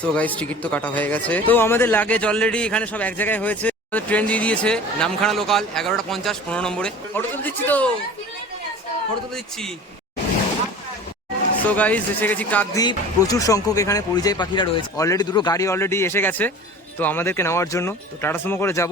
So guys ticket তো কাটা হয়ে গেছে। তো আমাদের লাগেজ অলরেডি এখানে সব এক জায়গায় হয়েছে। ট্রেন দিয়ে দিয়েছে নামখানা লোকাল এগারোটা পঞ্চাশ, পনেরো নম্বরে। ফটো তুলে দিচ্ছি তো? ফটো তুলে দিচ্ছি। সো গাইস এসে গেছি কাকদ্বীপ। প্রচুর সংখ্যক এখানে পরিযায়ী পাখিরা রয়েছে। অলরেডি দুটো গাড়ি অলরেডি এসে গেছে। তো আমাদেরকে নেওয়ার জন্য। তো টাটা সুমো করে যাব।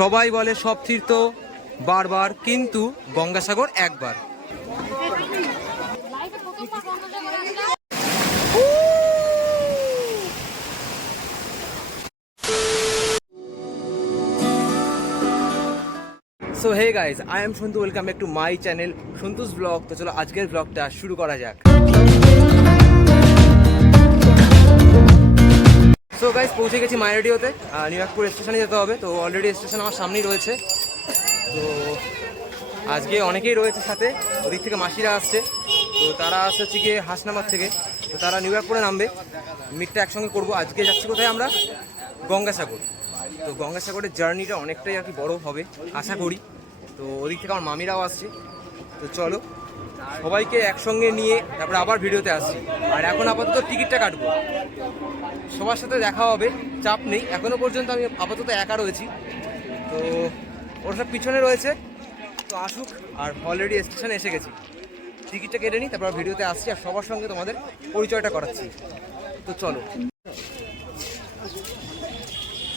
সবাই বলে সব তীর্থ বারবার, কিন্তু গঙ্গাসাগর একবার। So hey guys I am Santu welcome back to my channel Santu's vlog তো চলো, আজকের ব্লগটা শুরু করা যাক। সো গাইজ পৌঁছে গেছি মায়ারেডিওতে। নিউইয়র্কপুর স্টেশনে যেতে হবে। তো অলরেডি স্টেশন আমার সামনেই রয়েছে। তো আজকে অনেকেই রয়েছে সাথে। ওদিক থেকে মাসিরা আসছে। তো তারা আসছে হচ্ছে গিয়ে হাসনাবাদ থেকে। তো তারা নিউইয়র্কপুরে নামবে। মিটটা একসঙ্গে করব। আজকে যাচ্ছি কোথায় আমরা? গঙ্গাসাগর। তো গঙ্গাসাগরের জার্নিটা অনেকটাই আর কি বড় হবে, আশা করি। তো ওদিক থেকে আমার মামিরাও আসছে। তো চলো সবাইকে একসঙ্গে নিয়ে তারপরে আবার ভিডিওতে আসছি। আর এখন আপাতত টিকিটটা কাটবো। সবার সাথে দেখা হবে, চাপ নেই। এখনও পর্যন্ত আমি আপাতত একা রয়েছি। তো ওর সব পিছনে রয়েছে। তো আসুক, আর অলরেডি স্টেশনে এসে গেছি। টিকিটটা কেটে নিই, তারপর ভিডিওতে আসছি, আর সবার সঙ্গে তোমাদের পরিচয়টা করাচ্ছি। তো চলো।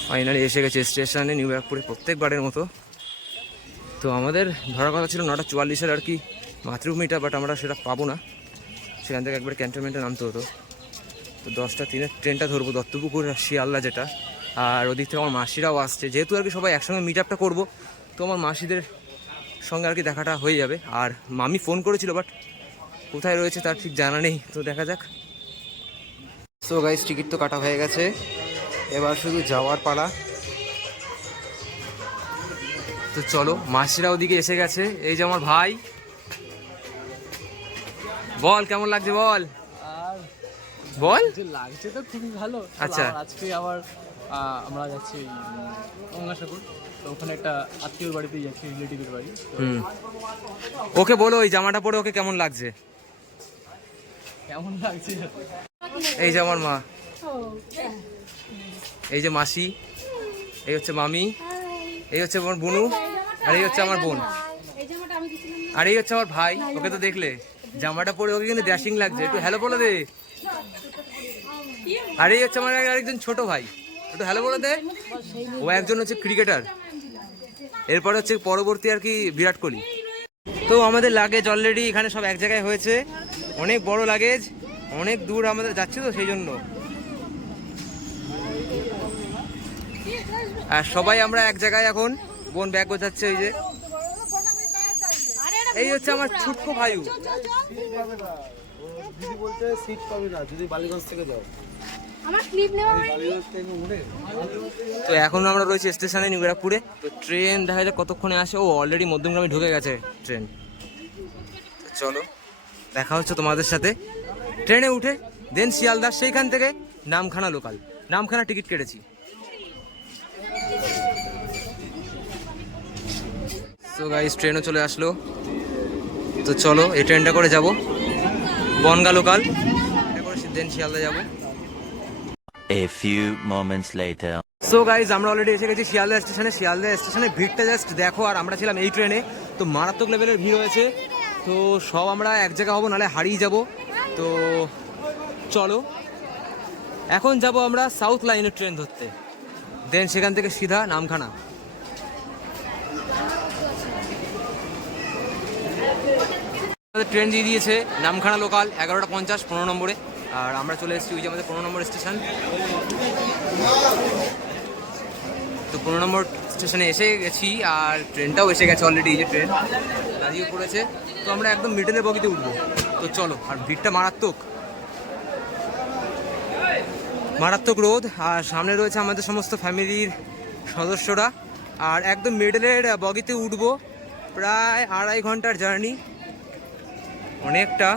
ফাইনালি এসে গেছে স্টেশনে নিউ ইয়র্কপুরে প্রত্যেকবারের মতো। তো আমাদের ধরার কথা ছিল নটা চুয়াল্লিশের আর কি। মাতৃভূমিটা বাট আমরা সেটা পাবো না। সেখান থেকে একবার ক্যান্টনমেন্টে নামতে হতো। তো দশটা তিনের ট্রেনটা ধরবো, দত্তপুকুর আর শিয়ালদা যেটা। আর ওদিক থেকে আমার মাসিরাও আসছে। যেহেতু আর কি সবাই একসঙ্গে মিট আপটা করব, তো আমার মাসিদের সঙ্গে আর কি দেখাটা হয়ে যাবে। আর মামি ফোন করেছিল বাট কোথায় রয়েছে তার ঠিক জানা নেই। তো দেখা যাক। সো গাইস টিকিট তো কাটা হয়ে গেছে। এবার শুধু যাওয়ার পালা। তো চলো, মাসিরা ওদিকে এসে গেছে। এই যে আমার ভাই। বল কেমন লাগছে বল? আর বল? যে লাগছে তো খুবই ভালো। আচ্ছা। আজকে আবার আমরা যাচ্ছি গঙ্গাসাগর। তো ওখানে একটা আত্মীয়র বাড়িতে যাচ্ছি রিলেটিভের বাড়ি। হুম। ওকে বলো ওই জামাটা পরে ওকে কেমন লাগছে? কেমন লাগছে? এই যে আমার মা। এই যে মাসি। এই হচ্ছে মামি। এই হচ্ছে আমার বুনু। আর এই হচ্ছে আমার বোন। আর এই হচ্ছে আমার ভাই। ওকে তো দেখলে? জামাটা পরে ওকে কিন্তু ড্যাশিং লাগছে। একটু হ্যালো বলে দে। আর হচ্ছে আমার আরেকজন ছোট ভাই। একটু হ্যালো বলে দে। ও একজন হচ্ছে ক্রিকেটার এরপর হচ্ছে পরবর্তী আর কি বিরাট কোহলি। তো আমাদের লাগেজ অলরেডি এখানে সব এক জায়গায় হয়েছে। অনেক বড় লাগেজ অনেক দূর আমাদের যাচ্ছে তো সেই জন্য। আর সবাই আমরা এক জায়গায় এখন, বোন ব্যাগ গোছাচ্ছে ওই যে। এই হচ্ছে আমার ছোট্ট ভাইউ দিদি বলতে সিট পাবে না যদি বালিগঞ্জ থেকে যাও। তো এখন আমরা রয়েছি স্টেশনে নিউরাপুরে তো ট্রেন দেখা যায় কতক্ষণে আসে? ও অলরেডি মধ্যমগ্রামে ঢুকে গেছে ট্রেন চলো দেখা হচ্ছে তোমাদের সাথে। ট্রেনে উঠে দেন শিয়ালদা সেইখান থেকে নামখানা লোকাল নামখানা টিকিট কেটেছি। তো গাইস ট্রেনও চলে আসলো। তো চলো এই ট্রেনটা করে যাব। বনগা লোকাল এটা করে দেন শিয়ালদা যাব। A few moments later. So guys আমরা অলরেডি এসে গেছি শিয়ালদা স্টেশনে শিয়ালদা স্টেশনে ভিড়টা জাস্ট দেখো আর আমরা ছিলাম এই ট্রেনে তো মারাত্মক লেভেলের ভিড় হয়েছে। তো সব আমরা এক জায়গা হব নাহলে হারিয়ে যাব। তো চলো। এখন যাব আমরা সাউথ লাইনের ট্রেন ধরতে। দেন সেখান থেকে সিধা নামখানা। আমাদের ট্রেন দিয়ে দিয়েছে নামখানা লোকাল এগারোটা পঞ্চাশ, পনেরো নম্বরে। আর আমরা চলে এসেছি ওই যে আমাদের পনেরো নম্বর স্টেশন তো পনেরো নম্বর স্টেশনে এসে গেছি, আর ট্রেনটাও এসে গেছে অলরেডি এই যে ট্রেন দাঁড়িয়ে পড়েছে। তো আমরা একদম মিডলের বগিতে উঠবো। তো চলো, আর ভিড়টা মারাত্মক। মারাত্মক রোদ, আর সামনে রয়েছে আমাদের সমস্ত ফ্যামিলির সদস্যরা। আর একদম মিডলের বগিতে উঠবো, প্রায় আড়াই ঘণ্টার জার্নি অনেকটা।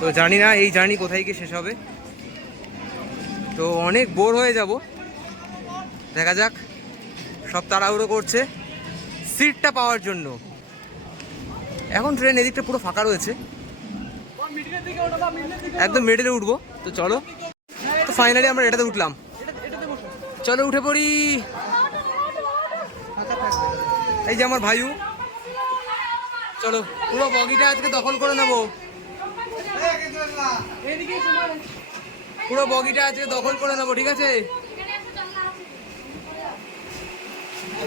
তো জানি না এই জার্নি কোথায় গিয়ে শেষ হবে। তো অনেক বোর হয়ে যাব। দেখা যাক, সব তাড়াহুড়ো করছে। সিটটা পাওয়ার জন্য। এখন ট্রেন এদিকটা পুরো ফাঁকা রয়েছে। একদম মিডলে উঠবো। তো চলো। তো ফাইনালি আমরা এটাতে উঠলাম। চলো উঠে পড়ি। এই যে আমার ভাইউ চলো, পুরো বগিটা আজকে দখল করে নেব। পুরো বগিটা আজকে দখল করে নেব, ঠিক আছে?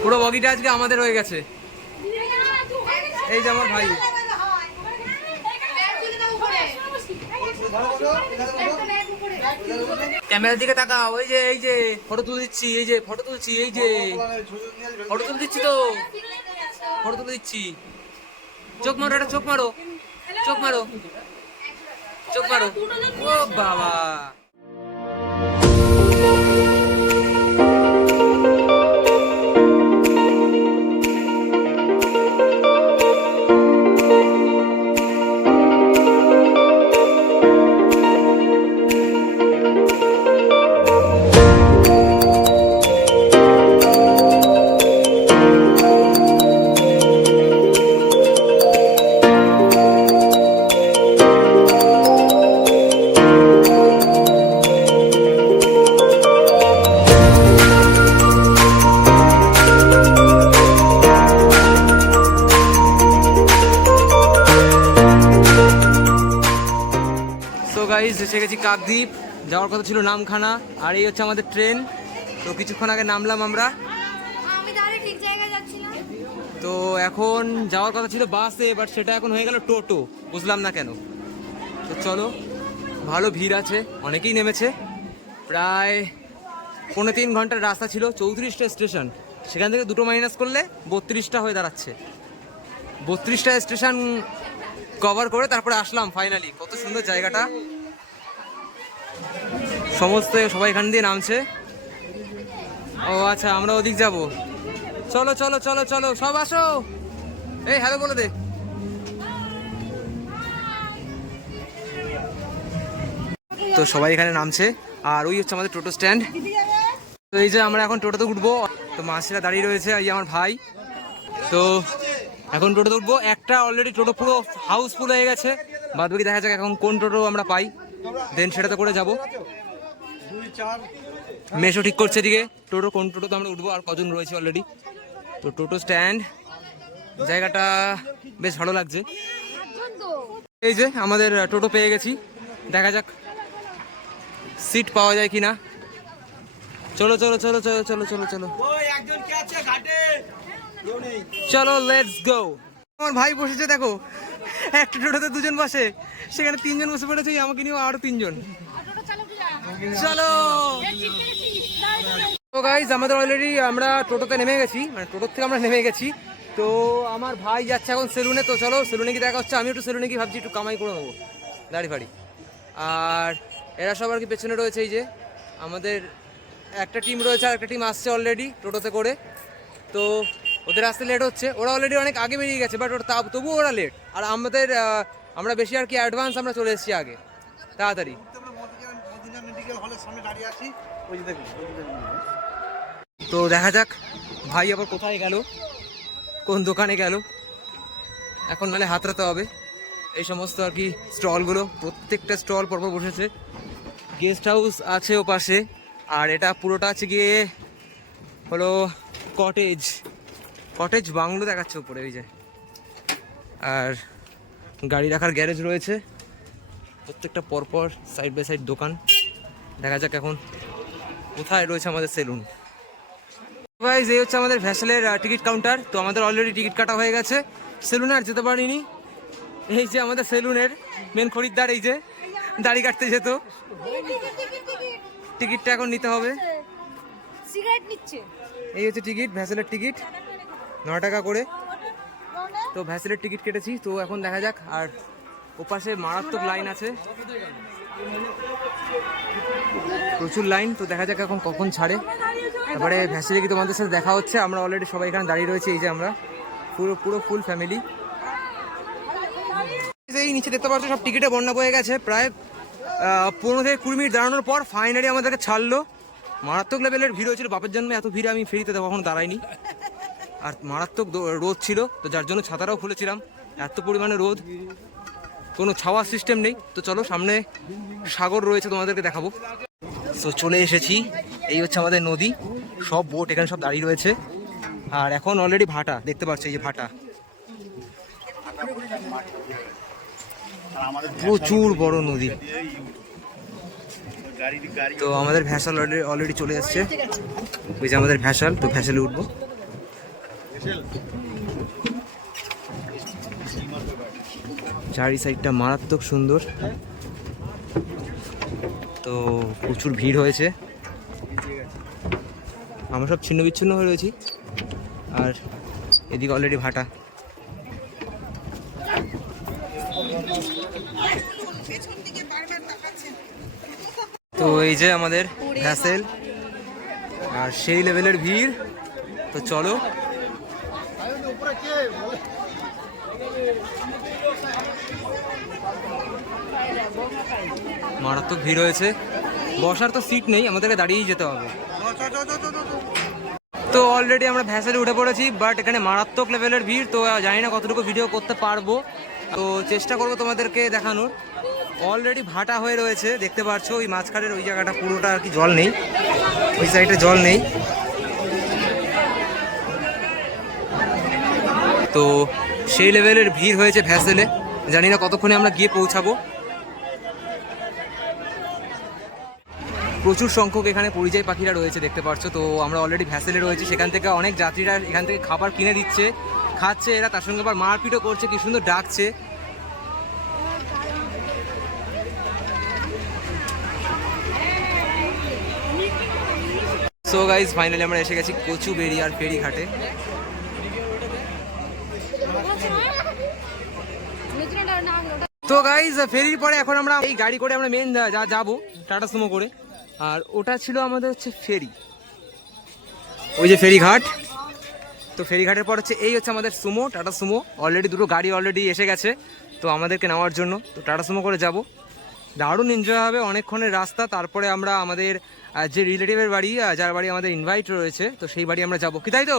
পুরো বগিটা আজকে আমাদের হয়ে গেছে। এই যে আমার ভাই। ক্যামেরার দিকে তাকা ওই যে, এই যে, ফটো তুলে দিচ্ছি, এই যে, ফটো তুলছি, এই যে। ফটো তুলে দিচ্ছি তো। ফটো তুলে দিচ্ছি। চোখ মারো এটা চোখ মারো। চোখ মারো। চোখ মারো। ও বাবা। কাকদ্বীপ যাওয়ার কথা ছিল নামখানা আর এই হচ্ছে আমাদের ট্রেন। তো কিছুক্ষণ আগে নামলাম আমরা। তো এখন যাওয়ার কথা ছিল বাসে বাট সেটা এখন হয়ে গেল টোটো। বুঝলাম না কেন। তো চলো ভালো ভিড় আছে অনেকেই নেমেছে। প্রায় পৌনে তিন ঘণ্টার রাস্তা ছিল চৌত্রিশটা স্টেশন। সেখান থেকে দুটো মাইনাস করলে বত্রিশটা হয়ে দাঁড়াচ্ছে। বত্রিশটা স্টেশন কভার করে তারপরে আসলাম ফাইনালি কত সুন্দর জায়গাটা। সমস্ত সবাই এখান দিয়ে নামছে। ও আচ্ছা আমরা ওদিক যাব। চলো চলো চলো চলো, সব আসো। এই, হ্যালো, বলে দে। তো সবাই এখানে নামছে, আর ওই হচ্ছে আমাদের টোটো স্ট্যান্ড। তো এই যে আমরা এখন টোটোতে উঠবো, তো মাসিরা দাঁড়িয়ে রয়েছে এই আমার ভাই। তো এখন টোটোতে উঠবো, একটা অলরেডি টোটো পুরো হাউসফুল হয়ে গেছে। বাদ বাকি দেখা যাক এখন কোন টোটো আমরা পাই। দেন সেটাতে করে যাব। মেশো ঠিক করছে এদিকে। টোটো কোন টোটোতে আমরা উঠবো? আর কজন রয়েছে অলরেডি তো টোটো স্ট্যান্ড জায়গাটা বেশ ভালো লাগছে। এই যে আমাদের টোটো পেয়ে গেছি। দেখা যাক সিট পাওয়া যায় কি না চলো চলো চলো চলো চলো চলো। চলো চলো লেটস গো আমার ভাই বসেছে দেখো। একটা টোটোতে দুজন বসে। সেখানে তিনজন বসে পড়েছে আমাকে নিয়েও আরও তিনজন। চলো। তো গাইজ আমাদের অলরেডি আমরা টোটোতে নেমে গেছি মানে টোটোর থেকে আমরা নেমে গেছি। তো আমার ভাই যাচ্ছে এখন সেলুনে তো চলো সেলুনে কি দেখা হচ্ছে। আমি একটু সেলুনে কি ভাবছি, একটু কামাই করে নেব। দাড়ি ফাড়ি। আর এরা সব আর কি পেছনে রয়েছে এই যে? আমাদের একটা টিম রয়েছে আর একটা টিম আসছে অলরেডি টোটোতে করে। তো ওদের আসতে লেট হচ্ছে। ওরা অলরেডি অনেক আগে বেরিয়ে গেছে বাট ওরা তা- তবুও ওরা লেট আর আমাদের আমরা বেশি আর কি অ্যাডভান্স আমরা চলে এসেছি আগে। তাড়াতাড়ি। তো দেখা যাক, ভাই আবার কোথায় গেল? কোন দোকানে গেল? এখন নালে হাতড়াতে হবে। এই সমস্ত আর কি স্টলগুলো প্রত্যেকটা স্টল পরপর বসেছে। গেস্ট হাউস আছে ও পাশে আর এটা পুরোটা আছে গিয়ে হলো কটেজ কটেজ বাংলো দেখাচ্ছে উপরে ওই যে। আর গাড়ি রাখার গ্যারেজ রয়েছে। প্রত্যেকটা পরপর সাইড বাই সাইড দোকান। দেখা যাক এখন কোথায় রয়েছে আমাদের সেলুন। গাইজ এই হচ্ছে আমাদের ভ্যাসেলের টিকিট কাউন্টার। তো আমাদের অলরেডি টিকিট কাটা হয়ে গেছে। সেলুনে আর যেতে পারিনি। এই যে আমাদের সেলুনের মেন খরিদ্দার এই যে দাড়ি কাটতে যেত। টিকিটটা এখন নিতে হবে। এই হচ্ছে টিকিট ভ্যাসেলের টিকিট। ন টাকা করে। তো ভ্যাসেলের টিকিট কেটেছি। তো এখন দেখা যাক আর ওপাশে মারাত্মক লাইন আছে। প্রচুর লাইন, তো দেখা যাক এখন কখন ছাড়ে। তারপরে ভ্যাসিলিটি তোমাদের সাথে দেখা হচ্ছে? আমরা অলরেডি সবাই এখানে দাঁড়িয়ে রয়েছি, এই যে আমরা। পুরো পুরো ফুল ফ্যামিলি এই নিচে দেখতে পাচ্ছ, সব টিকিটে বন্যা বয়ে গেছে। প্রায় পনেরো থেকে কুড়ি মিনিট দাঁড়ানোর পর ফাইনালি আমাদেরকে ছাড়লো। মারাত্মক লেভেলের ভিড় হয়েছিল, বাপের জন্য এত ভিড় আমি ফেরিতে কখনো দাঁড়াইনি। আর মারাত্মক রোদ ছিল, তো যার জন্য ছাতাটাও খুলেছিলাম। এত পরিমাণে রোদ। কোনো ছাওয়া সিস্টেম নেই। তো চলো, সামনে সাগর রয়েছে, তোমাদেরকে দেখাবো। তো চলে এসেছি। এই হচ্ছে আমাদের নদী। সব বোট এখানে সব দাঁড়িয়ে রয়েছে। আর এখন অলরেডি ভাটা, দেখতে পাচ্ছ এই যে ভাটা। প্রচুর বড় নদী। তো আমাদের ভ্যাসাল অলরেডি চলে আসছে ওই যে আমাদের ভ্যাসাল, তো ভ্যাসালে উঠবো। চারি সাইডটা মারাত্মক সুন্দর। তো প্রচুর ভিড় হয়েছে। আমরা সব ছিন্ন বিচ্ছিন্ন হয়ে রয়েছি। আর এদিকে অলরেডি ভাটা। তো এই যে আমাদের ভ্যাসেল। আর সেই লেভেলের ভিড়। তো চলো মারাত্মক ভিড় হয়েছে। বসার তো সিট নেই, আমাদেরকে দাঁড়িয়েই যেতে হবে। তো অলরেডি আমরা ভ্যাসেলে উঠে পড়েছি বাট এখানে মারাত্মক লেভেলের ভিড়, তো জানি না কতটুকু ভিডিও করতে পারব। তো চেষ্টা করব তোমাদেরকে দেখানোর। অলরেডি ভাটা হয়ে রয়েছে, দেখতে পাচ্ছ ওই মাঝখানের ওই জায়গাটা পুরোটা আর কি জল নেই। ওই সাইডে জল নেই। তো সেই লেভেলের ভিড় হয়েছে ভ্যাসেলে। জানি না কতক্ষণে আমরা গিয়ে পৌঁছাবো। প্রচুর সংখ্যক এখানে পরিযায়ী পাখিরা রয়েছে, দেখতে পাচ্ছ তো আমরা অলরেডি ভ্যাসেলে রয়েছি, সেখান থেকে অনেক যাত্রীরা এখান থেকে খাবার কিনে দিচ্ছে, খাচ্ছে এরা, তার সঙ্গে আবার মারপিটও করছে, কি সুন্দর ডাকছে। সো গাইজ ফাইনালি আমরা এসে গেছি কচুবেড়ি আর ফেরিঘাটে। তো গাইজ ফেরির পরে এখন আমরা এই গাড়ি করে আমরা মেন যাব, টাটা সুমো করে। আর ওটা ছিল আমাদের হচ্ছে ফেরি। ওই যে ফেরিঘাট। তো ফেরিঘাটের পর হচ্ছে এই হচ্ছে আমাদের সুমো টাটা সুমো। অলরেডি দুটো গাড়ি অলরেডি এসে গেছে তো আমাদেরকে নেওয়ার জন্য। তো টাটা সুমো করে যাব। দারুণ এনজয় হবে অনেকক্ষণের রাস্তা তারপরে আমরা আমাদের যে রিলেটিভের বাড়ি যার বাড়ি আমাদের ইনভাইট রয়েছে তো সেই বাড়ি আমরা যাব। কি তাই তো?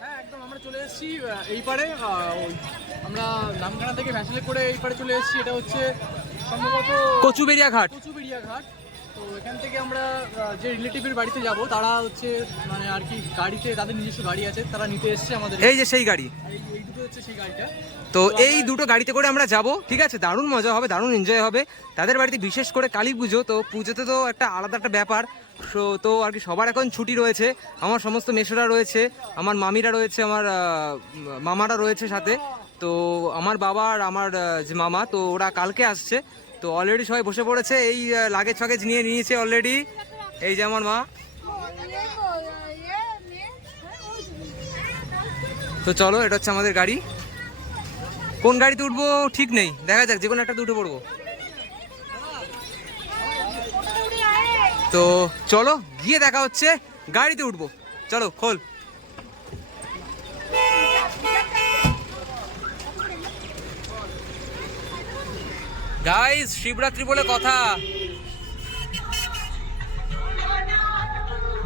হ্যাঁ একদম আমরা চলে এসেছি এই পারে আমরা নামখানা থেকে ভ্যাসেলে করে এই পারে চলে এসেছি। এটা হচ্ছে সম্ভবত কচুবেড়িয়া ঘাট। কচুবেড়িয়া ঘাট। তো এখান থেকে আমরা যে রিলেটিভের বাড়িতে যাব তারা হচ্ছে মানে আর কি গাড়িতে তাদের নিজস্ব গাড়ি আছে তারা নিতে এসেছে আমাদের এই যে সেই গাড়ি। এই- দুটো হচ্ছে সেই গাড়িটা। তো এই দুটো গাড়িতে করে আমরা যাব ঠিক আছে? দারুণ মজা হবে দারুণ এনজয় হবে। তাদের বাড়িতে বিশেষ করে কালী পুজো তো পুজোতে তো একটা আলাদা একটা ব্যাপার। সো তো আর কি সবার এখন ছুটি রয়েছে আমার সমস্ত মেশোরা রয়েছে আমার মামিরা রয়েছে আমার মামারা রয়েছে সাথে। তো আমার বাবা আর আমার যে মামা তো ওরা কালকে আসছে। তো অলরেডি সবাই বসে পড়েছে, এই লাগেজ ফাগেজ নিয়ে নিয়েছে অলরেডি এই যে আমার মা। তো চলো, এটা হচ্ছে আমাদের গাড়ি। কোন গাড়িতে উঠবো ঠিক নেই, দেখা যাক, যে কোনো একটা উঠে পড়ব। তো চলো, গিয়ে দেখা হচ্ছে, গাড়িতে উঠবো। চলো, খোল। গাইস শিবরাত্রি বলে কথা।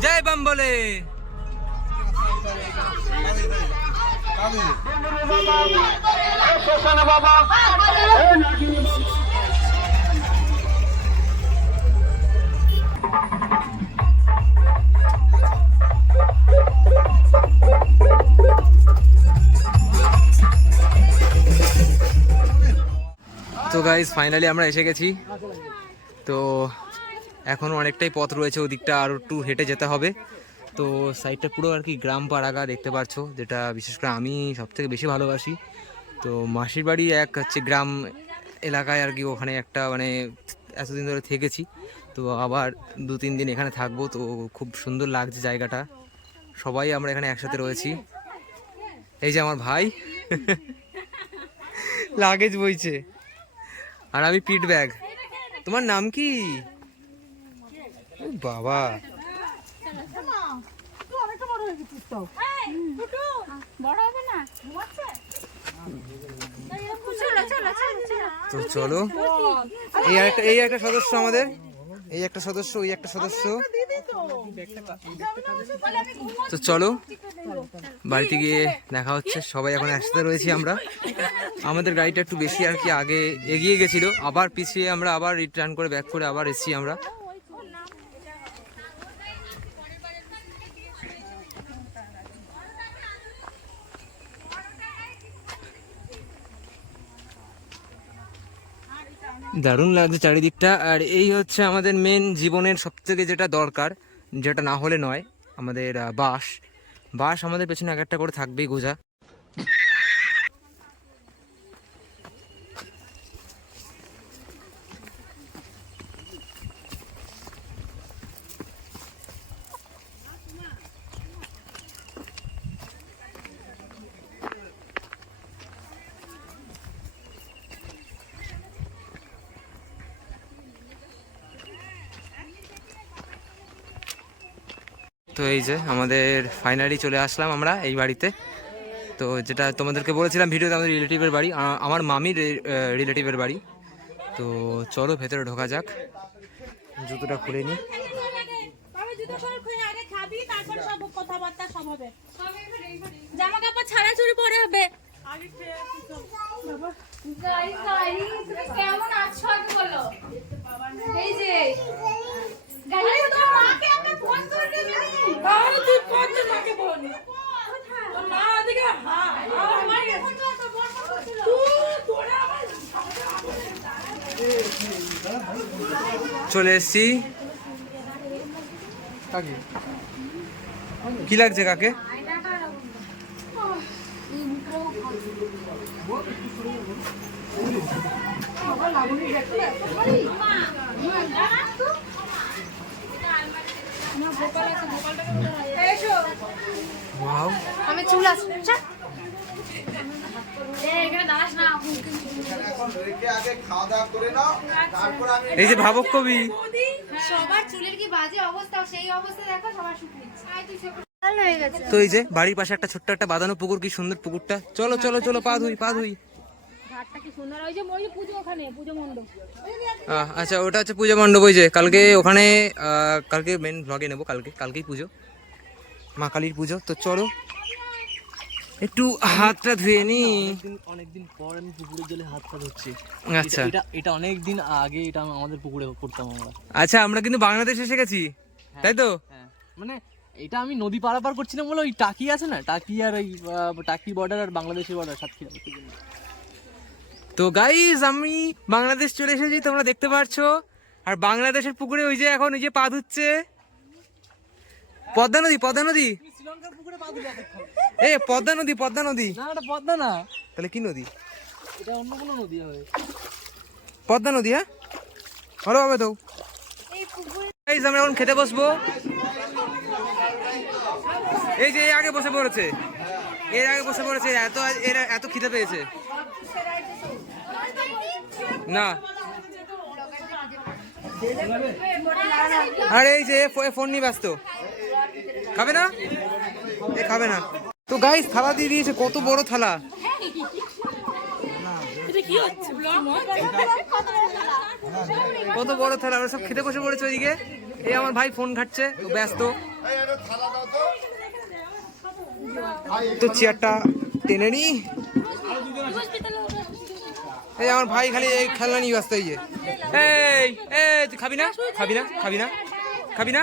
জয় বাম বলে তো গাইজ ফাইনালি আমরা এসে গেছি। তো এখনও অনেকটাই পথ রয়েছে ওদিকটা আরও একটু হেঁটে যেতে হবে। তো সাইডটা পুরো আর কি গ্রাম পাড়াগা দেখতে পাচ্ছ যেটা বিশেষ করে আমি সব থেকে বেশি ভালোবাসি। তো মাসির বাড়ি এক হচ্ছে গ্রাম এলাকায় আর কি, ওখানে একটা মানে এতদিন ধরে থেকেছি। তো আবার দু, তিন দিন এখানে থাকব, তো খুব সুন্দর লাগছে জায়গাটা। সবাই আমরা এখানে একসাথে রয়েছি। এই যে আমার ভাই, লাগেজ বইছে। আর আমি পিট ব্যাগ তোমার নাম কি? বাবা। তো চলো। এই একটা এই একটা সদস্য আমাদের। এই একটা সদস্য ওই একটা সদস্য। তো। চলো বাড়িতে গিয়ে দেখা হচ্ছে। সবাই এখন একসাথে রয়েছি আমরা। আমাদের গাড়িটা একটু বেশি আর কি আগে এগিয়ে গেছিল। আবার পিছিয়ে আমরা আবার রিটার্ন করে ব্যাক করে আবার এসেছি আমরা। দারুণ লাগছে চারিদিকটা। আর এই হচ্ছে আমাদের মেন জীবনের সব থেকে যেটা দরকার, যেটা না হলে নয়, আমাদের বাস। বাস আমাদের পেছনে এক একটা করে থাকবেই গোজা। এই যে আমাদের ফাইনালি চলে আসলাম আমরা এই বাড়িতে। তো যেটা তোমাদেরকে বলেছিলাম ভিডিওতে আমাদের রিলেটিভের বাড়ি আমার মামির রিলেটিভের বাড়ি। তো চলো ভেতরে ঢোকা যাক। জুতোটা খুলে নিই জামা কাপড় ছাড়া চুরি পরে হবে গাইস গাইস তুমি কেমন আছো আগে বলো এই যে গাইস তো মাকে একটা ফোন করে দিবি আরে তুই ফোন দে মাকে বল মা ওদিকে হ্যাঁ মাকে ফোন কর তো বল তুই তোরা আমার চলে এসছি। কি লাগছে কাকে? ওয়াও আমি চুল আসছে এখানে দাঁড়াস না। আগে খাওয়া দাওয়া করে নাও তারপর আমি এই যে ভাবক কবি। সবার চুলের কি বাজে অবস্থা? সেই অবস্থা দেখো সবার হয়ে তো এই যে বাড়ির পাশে একটা ছোট্ট একটা বাঁধানো পুকুর কি সুন্দর পুকুরটা। চলো চলো চলো পা ধুই পা ধুই। আচ্ছা ওটা হচ্ছে পূজা মণ্ডপ ওই যে কালকে ওখানে কালকে মেন ব্লগে নেব কালকে কালকেই পুজো। মা কালীর পুজো তো চলো। একটু হাতটা ধুয়ে নি। অনেকদিন পর আমি পুকুরের জলে হাত পা ধুচ্ছি আচ্ছা। এটা এটা অনেক দিন আগে এটা আমাদের পুকুরে করতাম আমরা। আচ্ছা আমরা কিন্তু বাংলাদেশে এসে গেছি। তাই তো? হ্যাঁ। মানে এটা আমি নদী পারাপার করছিলাম বলে ওই টাকি আছে না? টাকি আর ওই টাকি বর্ডার আর বাংলাদেশের বর্ডার সাতক্ষীরা। তো গাইজ আমি বাংলাদেশ চলে এসেছি তোমরা দেখতে পাচ্ছ আর বাংলাদেশের পুকুরে ওই যে এখন ওই যে পা ধুচ্ছে। পদ্মা নদী পদ্মা নদী। এ পদ্মা নদী পদ্মা নদী। না এটা পদ্মা না। তাহলে কি নদী? এটা অন্য কোনো নদী হবে। পদ্মা নদী হ্যাঁ? ভালো হবে তো Guys, আমরা এখন খেতে বসবো। এই যে আগে বসে পড়েছে। এর আগে বসে পড়েছে এত এর এত খিদে পেয়েছে। না। আরে এই যে ফোন নিয়ে ব্যস্ত। খাবে না? এ, খাবে না। তো গাইস থালা দিয়ে দিয়েছে, কত বড় থালা? কত বড় থালা? ওরা সব খেতে বসে পড়েছে ওইদিকে। এই আমার ভাই ফোন ঘাটছে ব্যস্ত। তো চেয়ারটা টেনে নি। এই আমার ভাই খালি এই খেলনা নিয়ে ব্যস্ত, এই যে। এই এই, তুই খাবি না? খাবি না? খাবি না? খাবি না?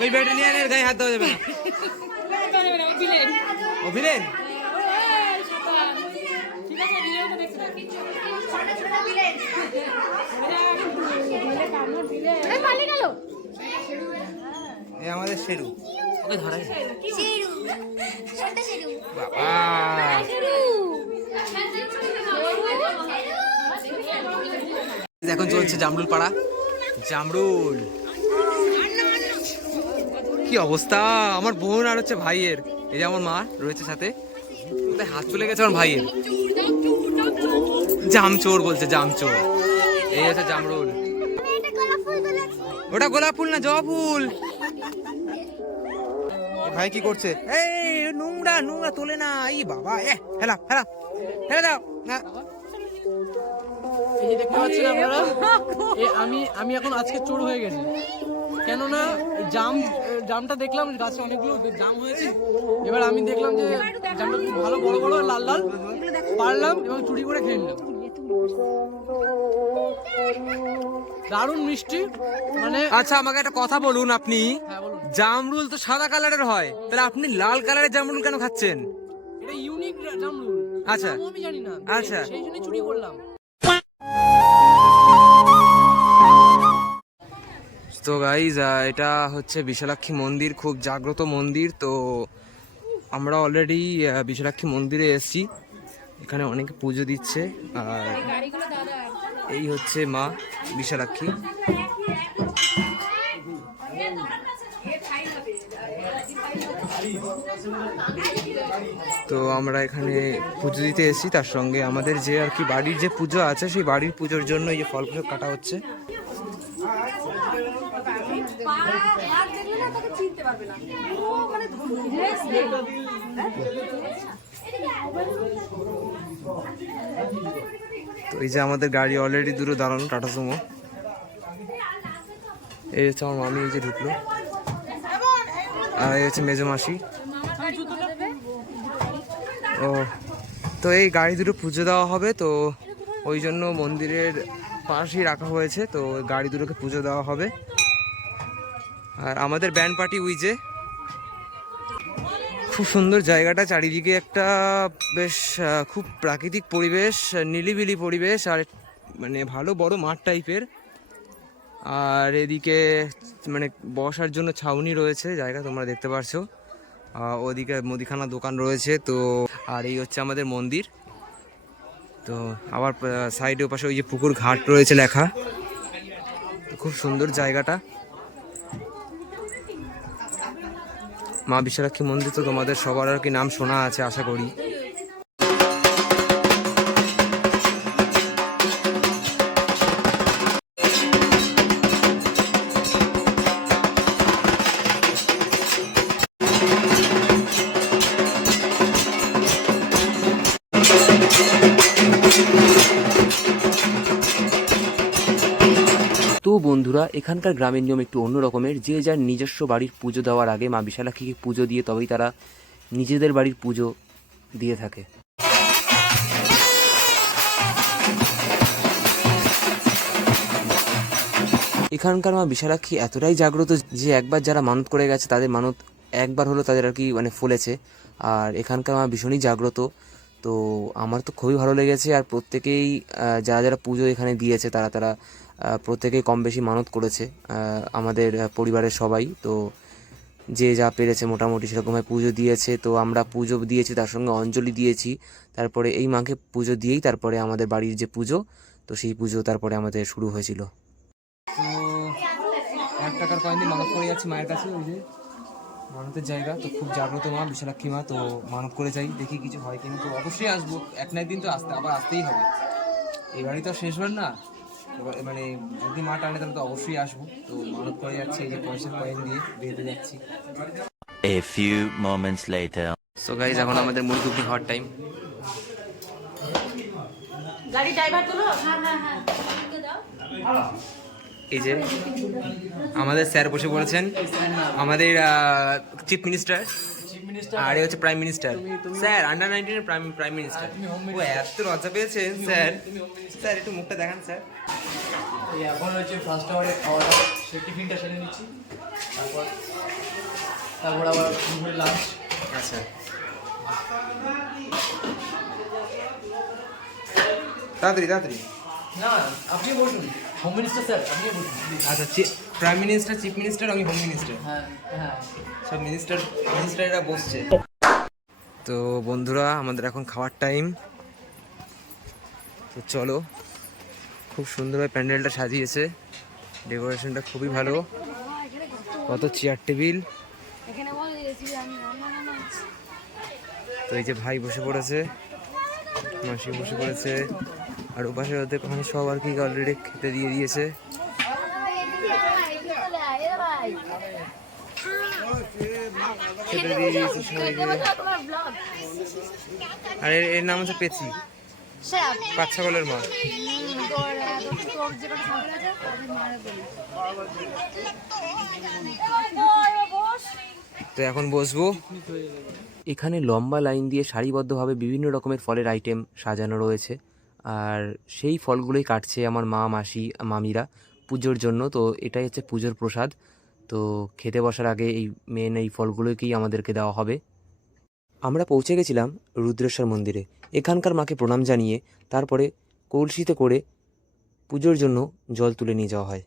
ওই ব্যাটালিয়ানের গায়ে হাত দেওয়া যাবে না। ও আমাদের শেরু। ওকে বাবা। এখন চলছে জামরুল পাড়া। জামরুল। কি অবস্থা? আমার বোন আর হচ্ছে ভাইয়ের। এই যে আমার মা রয়েছে সাথে। কোথায় হাত চলে গেছে আমার ভাইয়ের? জামচোর বলছে, জামচোর। এই আছে জামরুল। ওটা গোলাপ ফুল না, জবা ফুল। ভাই কি করছে? এই, নোংরা নোংরা তোলে না। এই বাবা, এ হেলা হেলা হেলা দাও। না এই যে দেখতে পাচ্ছেন আপনারা আমি আমি এখন আজকে চোর হয়ে গেছি। কেননা জাম জামটা দেখলাম গাছে অনেকগুলো জাম হয়েছে। এবার আমি দেখলাম যে জামটা খুব ভালো বড় বড় লাল লাল। পারলাম এবং চুরি করে খেয়ে নিলাম। দারুণ মিষ্টি। মানে আচ্ছা আমাকে একটা কথা বলুন আপনি। হ্যাঁ জামরুল তো সাদা কালারের হয়। তাহলে আপনি লাল কালারের জামরুল কেন খাচ্ছেন? এটা ইউনিক জামরুল আচ্ছা। আমি জানি না। আচ্ছা। সেই জন্য চুরি করলাম। তো গাইজ এটা হচ্ছে বিশালাক্ষী মন্দির, খুব জাগ্রত মন্দির। তো আমরা অলরেডি বিশালাক্ষী মন্দিরে এসেছি। এখানে অনেকে পুজো দিচ্ছে। আর এই হচ্ছে মা বিশালাক্ষী। তো আমরা এখানে পুজো দিতে এসেছি। তার সঙ্গে আমাদের যে আর কি বাড়ির যে পুজো আছে, সেই বাড়ির পুজোর জন্য এই যে ফল ফুল কাটা হচ্ছে। তো এই যে আমাদের গাড়ি অলরেডি দূরে দাঁড়ানো টাটা সুমো এই হচ্ছে আমার মামি এই যে ঢুকলো। আর এই হচ্ছে মেজো মাসি। ও তো এই গাড়ি দুটো পুজো দেওয়া হবে তো ওই জন্য মন্দিরের পাশেই রাখা হয়েছে তো গাড়ি দুটোকে পুজো দেওয়া হবে। আর আমাদের ব্যান্ড পার্টি উই যে, খুব সুন্দর জায়গাটা, চারিদিকে একটা বেশ খুব প্রাকৃতিক পরিবেশ, নিলিবিলি পরিবেশ, আর মানে ভালো বড় মাঠ টাইপের আর এদিকে মানে বসার জন্য ছাউনি রয়েছে, জায়গা তোমরা দেখতে পারছ। ওদিকে মুদিখানা দোকান রয়েছে, তো আর এই হচ্ছে আমাদের মন্দির। তো আবার সাইডে পাশে ওই যে পুকুর ঘাট রয়েছে লেখা। খুব সুন্দর জায়গাটা। মা বিশালাক্ষী মন্দির তো তোমাদের সবার আর কি নাম শোনা আছে আশা করি। এখানকার গ্রামের নিয়ম একটু অন্য রকমের। যে যার নিজস্ব বাড়ির পুজো দেওয়ার আগে মা বিশালাক্ষীকে পুজো দিয়ে তবেই তারা নিজেদের বাড়ির পুজো দিয়ে থাকে। এখানকার মা বিশালাক্ষী এতটাই জাগ্রত যে একবার যারা মানত করে গেছে, তাদের মানত একবার হলো তাদের আর কি মানে ফলেছে। আর এখানকার মা ভীষণই জাগ্রত। তো আমার তো খুবই ভালো লেগেছে। আর প্রত্যেকেই যারা যারা পুজো এখানে দিয়েছে, তারা তারা প্রত্যেকেই কম বেশি মানত করেছে আমাদের পরিবারের সবাই। তো যে যা পেরেছে মোটামুটি সেরকমভাবে পুজো দিয়েছে। তো আমরা পুজো দিয়েছি, তার সঙ্গে অঞ্জলি দিয়েছি। তারপরে এই মাকে পুজো দিয়েই তারপরে আমাদের বাড়ির যে পুজো, তো সেই পুজো তারপরে আমাদের শুরু হয়েছিল। এক টাকার মানত করে যাচ্ছি মায়ের কাছে, ওই যে মানতের জায়গা। তো খুব জাগ্রত মা, বিশালাক্ষী মা, তো মানত করে যাই, দেখি কিছু হয় কিনা। তো অবশ্যই আসব, এক না একদিন তো আসতে, আবার আসতেই হবে। বাড়ি তো শেষবার না। এবার মানে যদি মা টানে তাহলে তো অবশ্যই আসব। তো মানত করে যাচ্ছে এই যে পয়সা কয়েন দিয়ে বেঁধে যাচ্ছি। A few moments later. So guys এখন আমাদের মুরগুপি হওয়ার টাইম গাড়ি ড্রাইভার তুলো? হ্যাঁ হ্যাঁ এই যে আমাদের স্যার বসে পড়েছেন। আমাদের চিফ মিনিস্টার আর হচ্ছে প্রাইম মিনিস্টার স্যার আন্ডার নাইনটিনের প্রাইম প্রাইম মিনিস্টার ও এত লজ্জা পেয়েছেন স্যার স্যার একটু মুখটা দেখান স্যার এখন হচ্ছে ফার্স্ট আওয়ারে খাওয়াটা সে টিফিনটা সেরে নিচ্ছি। তারপর তারপর আবার দুপুরে লাঞ্চ আচ্ছা। তাড়াতাড়ি তাড়াতাড়ি। না আপনি বসুন। হোম মিনিস্টার স্যার আপনি বসুন। আচ্ছা প্রাইম মিনিস্টার চিফ মিনিস্টার আমি হোম মিনিস্টার হ্যাঁ হ্যাঁ। সব মিনিস্টার মিনিস্টাররা বসছে। তো বন্ধুরা আমাদের এখন খাওয়ার টাইম তো চলো খুব সুন্দরভাবে প্যান্ডেলটা সাজিয়েছে। ডেকোরেশনটা খুবই ভালো। কত চেয়ার টেবিল। তো এই যে ভাই বসে পড়েছে মাসি বসে পড়েছে। আর ওপাশে ওদের ওখানে সব আর কি অলরেডি খেতে দিয়ে দিয়েছে। দিয়ে দিয়েছে আর এর নাম হচ্ছে পেছি। স্যার পাঁচ ছাগলের মা। তো এখন বসবো। এখানে লম্বা লাইন দিয়ে সারিবদ্ধভাবে বিভিন্ন রকমের ফলের আইটেম সাজানো রয়েছে। আর সেই ফলগুলোই কাটছে আমার মা মাসি মামিরা পুজোর জন্য। তো এটাই হচ্ছে পুজোর প্রসাদ। তো খেতে বসার আগে এই মেন এই ফলগুলোকেই আমাদেরকে দেওয়া হবে। আমরা পৌঁছে গেছিলাম রুদ্রেশ্বর মন্দিরে। এখানকার মাকে প্রণাম জানিয়ে তারপরে কলসিতে করে পুজোর জন্য জল তুলে নিয়ে যাওয়া হয়।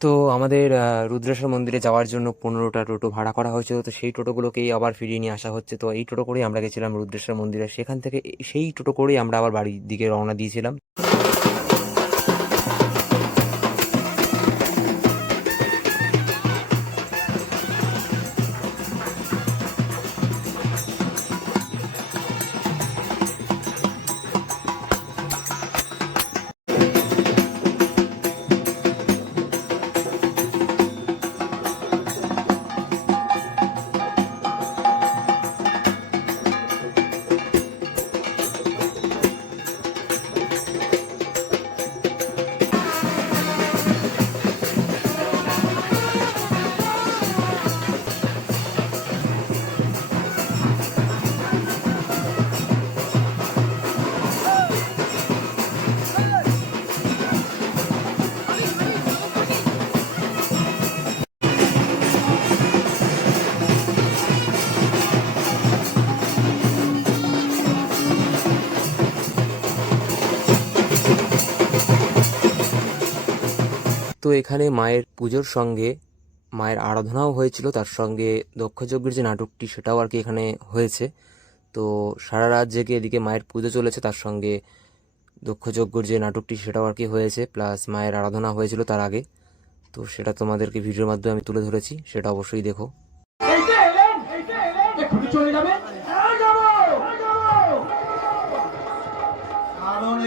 তো আমাদের রুদ্রেশ্বর মন্দিরে যাওয়ার জন্য পনেরোটা টোটো ভাড়া করা হয়েছিল। তো সেই টোটোগুলোকেই আবার ফিরিয়ে নিয়ে আসা হচ্ছে। তো এই টোটো করেই আমরা গেছিলাম রুদ্রেশ্বর মন্দিরে। সেখান থেকে সেই টোটো করেই আমরা আবার বাড়ির দিকে রওনা দিয়েছিলাম। তো এখানে মায়ের পুজোর সঙ্গে মায়ের আরাধনাও হয়েছিল। তার সঙ্গে দক্ষযজ্ঞের যে নাটকটি সেটাও আর কি এখানে হয়েছে। তো সারা রাত জেগে এদিকে মায়ের পুজো চলেছে, তার সঙ্গে দক্ষযজ্ঞর যে নাটকটি সেটাও আর কি হয়েছে, প্লাস মায়ের আরাধনা হয়েছিল তার আগে। তো সেটা তোমাদেরকে ভিডিওর মাধ্যমে আমি তুলে ধরেছি, সেটা অবশ্যই দেখো।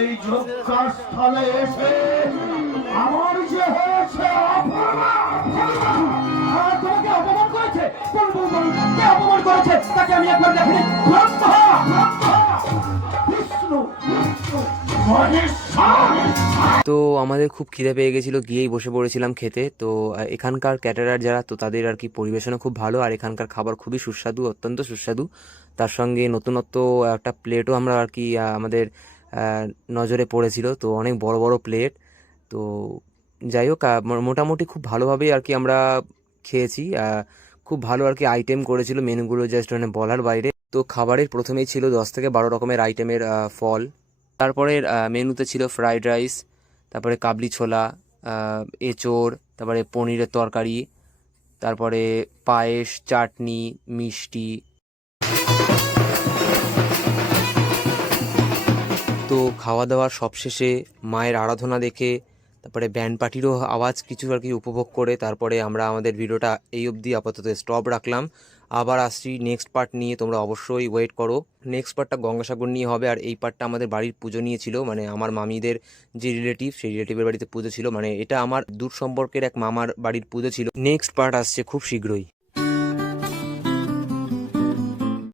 এই যজ্ঞার স্থলে এসে আমার যে হয়েছে তোমাকে অপমান করেছে, কোন কোন কে অপমান করেছে, তাকে আমি একবার তো আমাদের খুব খিদে পেয়ে গেছিল, গিয়েই বসে পড়েছিলাম খেতে। তো এখানকার ক্যাটারার যারা, তো তাদের আর কি পরিবেশনও খুব ভালো, আর এখানকার খাবার খুবই সুস্বাদু, অত্যন্ত সুস্বাদু। তার সঙ্গে নতুনত্ব একটা প্লেটও আমরা আর কি আমাদের নজরে পড়েছিল। তো অনেক বড় বড় প্লেট তো যাই হোক মোটামুটি খুব ভালোভাবেই আর কি আমরা খেয়েছি। খুব ভালো আর কি আইটেম করেছিল মেনুগুলো জাস্ট মানে বলার বাইরে। তো খাবারের প্রথমেই ছিল দশ থেকে বারো রকমের আইটেমের ফল। তারপরে মেনুতে ছিল ফ্রাইড রাইস তারপরে কাবলি ছোলা এঁচোড়, তারপরে পনিরের তরকারি, তারপরে পায়েস, চাটনি, মিষ্টি। তো খাওয়া দাওয়ার সবশেষে মায়ের আরাধনা দেখে তারপরে ব্যান্ড পার্টিরও আওয়াজ কিছু আর কি উপভোগ করে, তারপরে আমরা আমাদের ভিডিওটা এই অবধি আপাতত স্টপ রাখলাম। আবার আসছি নেক্সট পার্ট নিয়ে, তোমরা অবশ্যই ওয়েট করো। নেক্সট পার্টটা গঙ্গাসাগর নিয়ে হবে, আর এই পার্টটা আমাদের বাড়ির পুজো নিয়ে ছিল মানে আমার মামিদের যে রিলেটিভ সেই রিলেটিভের বাড়িতে পুজো ছিল মানে এটা আমার দূর সম্পর্কের এক মামার বাড়ির পুজো ছিল। নেক্সট পার্ট আসছে খুব শীঘ্রই।